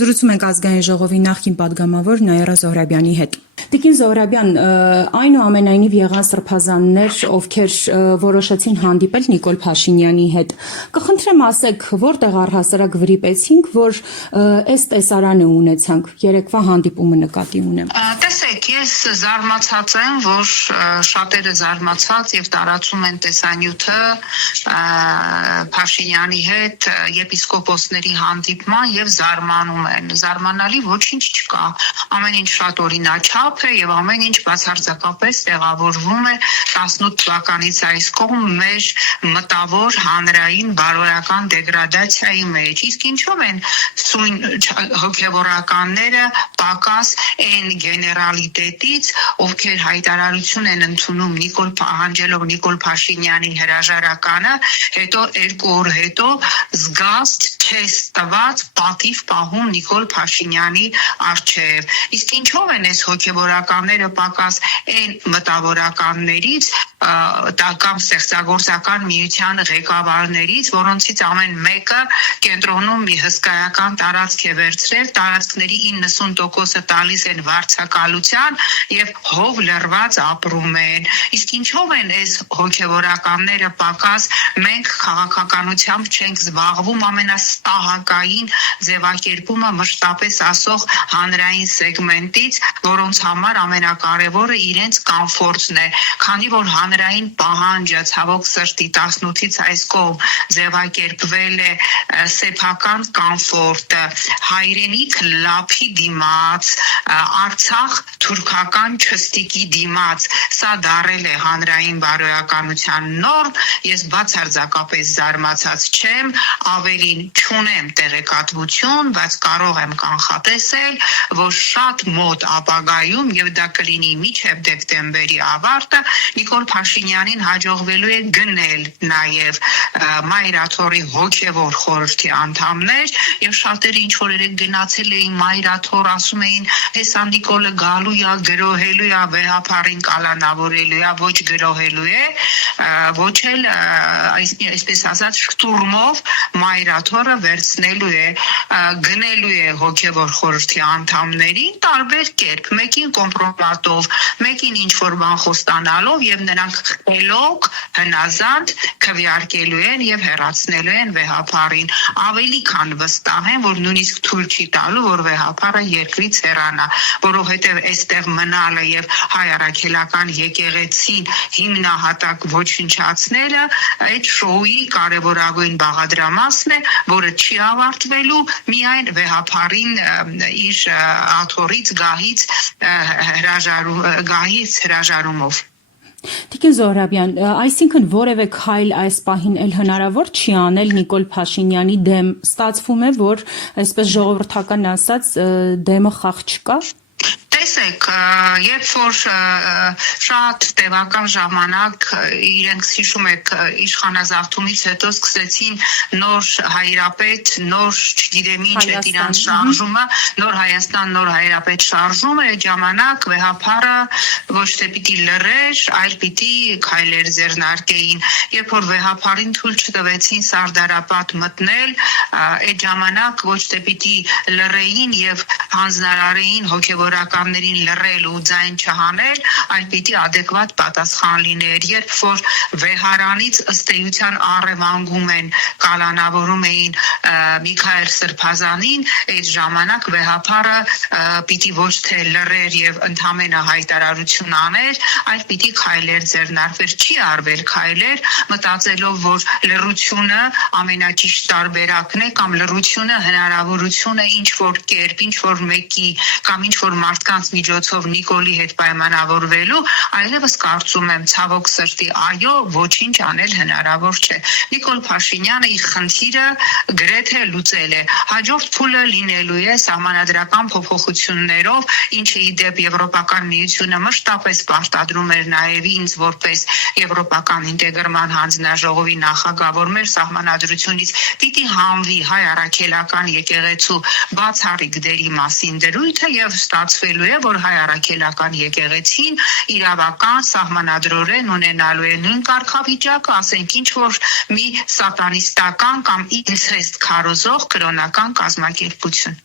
Զրուցում ենք ազգային ժողովի նախկին падգամավոր Նաիրա Զոհրաբյանի հետ։ Տիկին Զոհրաբյան, այնուամենայնիվ եղան սրբազաններ, ովքեր որոշեցին հանդիպել Նիկոլ Փաշինյանի հետ։ Կխնդրեմ ասեք, որտեղ առհասարակ վրիպեցինք, որ այս տեսարանը ունեցանք, երեկվա հանդիպումը նկատի ունեմ։ Տեսեք, ես զարմացած եմ, որ շատերը զարմացած եւ տարածում են տեսանյութը Փաշինյանի հետ եպիսկոպոսների հանդիպման եւ զարմանում են։ Զարմանալի ոչինչ չկա։ Ամեն ինչ շատ օրինաչափ է եւ ամեն ինչ բացարձակապես տեղավորվում է 18 թվականից այս կողմ մեր մտավոր հանրային բարոյական դեգրադացիայի մեջ։ Իսկ ինչով են սույն հոգեվորականները պակաս այն գեներալիտետից, ովքեր հայտարարություն են ընդունում պահանջելով Նիկոլ Փաշինյանի հրաժարականը, հետո 2 օր հետո զգաստ չես տված պատիվ պահում Նիկոլ Փաշինյանի առջև։ Իսկ ինչով են այս հոգեվորականները պակաս այն մտավորականներից կամ ստեղծագործական միության ղեկավարներից, որոնցից ամեն մեկը կենտրոնում մի հսկայական տարածք է վերցրել, տարածքների 90%-ը տալիս են վարձակալության եւ հով լրված ապրում են։ Իսկ ինչով են այս հոգեվորականները պակաս մենք քաղաքականությամբ չենք զբաղվում ամենաստահակային ձևակերպումը մշտապես ասող հանրային սեգմենտից, որոնց համար ամենակարևորը իրենց կոմֆորտն է, քանի որ հանրային պահանջը ցավոք սրտի 18-ից այս կողմ ձևակերպվել է սեփական կոմֆորտը, հայրենիք լափի դիմաց, Արցախ թուրքական չստիկի դիմաց, սա դարել է հանրային բարոյականության նորմ, ես բացարձակապես զարմացած չեմ, ավելին չունեմ տեղեկատվություն, բայց կարող եմ կանխատեսել, որ շատ մոտ ապագայում եւ դա կլինի մինչեւ դեկտեմբերի ավարտը Նիկոլ Փաշինյանին հաջողվելու է գնել նաեւ Մայրաթորի հոգեվոր խորհրդի անդամներ եւ շատերը ինչ որ երեք գնացել էին Մայրաթոր, ասում էին հեսա Նիկոլը գալու է, գրոհելու է, վեհապարին կալանավորելու է, ոչ գրոհելու է, ոչ էլ այսպես ասած շտուրմով Մայրաթորը վերցնելու է, գնելու է հոգեվոր խորհրդի անդամներին տարբեր կերպ, մեկին կոմպրոմատով, մեկին ինչ որ բան խոստանալով եւ նրանք խելոք, հնազանդ քվեարկելու են եւ հեռացնելու են վեհապարին։ Ավելի քան վստահ եմ, որ նույնիսկ թույլ չի տալու, որ վեհապարը երկրից հեռանա, որովհետեւ այստեղ մնալը եւ հայ առաքելական եկեղեցին հիմնահատակ ոչնչացնելը այդ շոուի կարևորագույն բաղադրամասն է, որը չի ավարտվելու միայն վեհապարին իր աթոռից գահից հրաժարումով։ Տիկին Զոհրաբյան, այսինքն որևէ քայլ այս պահին էլ հնարավոր չի անել Նիկոլ Փաշինյանի դեմ, ստացվում է, որ այսպես ժողովրդական ասած դեմը խաղ չկա։ Տեսեք, երբ որ շատ տևական ժամանակ իրենք հիշում եք իշխանազավթումից հետո սկսեցին նոր հայրապետ, նոր չգիտեմ ինչ է իրանց շարժումը, նոր Հայաստան, նոր հայրապետ շարժումը, այդ ժամանակ վեհապարը ոչ թե պիտի լռեր, այլ պիտի քայլեր ձեռնարկեին։ Երբ որ վեհապարին թույլ չտվեցին Սարդարապատ մտնել, այդ ժամանակ ոչ թե պիտի լռեին եւ հանձնարարեին հոգեվորական լռել ու ձայն չհանել, այլ պիտի adekvat պատասխան լիներ։ Երբ որ վեհարանից ըստ էության առևանգում են, կալանավորում էին Միքայել Սրբազանին, այդ ժամանակ վեհապարը պիտի ոչ թե լռեր եւ ընդհանրապես հայտարարություն աներ, այլ պիտի քայլեր ձեռնարկվեր, չի արվել քայլեր, մտածելով, որ լռությունը ամենաճիշտ տարբերակն է կամ լռությունը հնարավորություն է ինչ որ կերպ, ինչ որ մեկի կամ ինչ որ մարդկանց միջոցով Նիկոլի հետ պայմանավորվելու, այլևս կարծում եմ ցավոք սրտի, այո, ոչինչ անել հնարավոր չէ։ Նիկոլ Փաշինյանը իր խնդիրը գրեթե լուծել է։ Հաջորդ փուլը լինելու է սահմանադրական փոփոխություններով, ինչը ի դեպ Եվրոպական միությունը մշտապես պարտադրում էր նաև ինձ որպես Եվրոպական ինտեգրման հանձնաժողովի նախագահ, որ մեր սահմանադրությունից պիտի հանվի հայ առաքելական եկեղեցու բացառիկ դերի մասին դրույթը եւ ստացվելու է, որ հայ առաքելական եկեղեցին իրավական սահմանադրորեն ունենալու է նույն կարգավիճակը, ասենք ինչ որ մի սատանիստական կամ ինցեստ քարոզող կրոնական կազմակերպություն։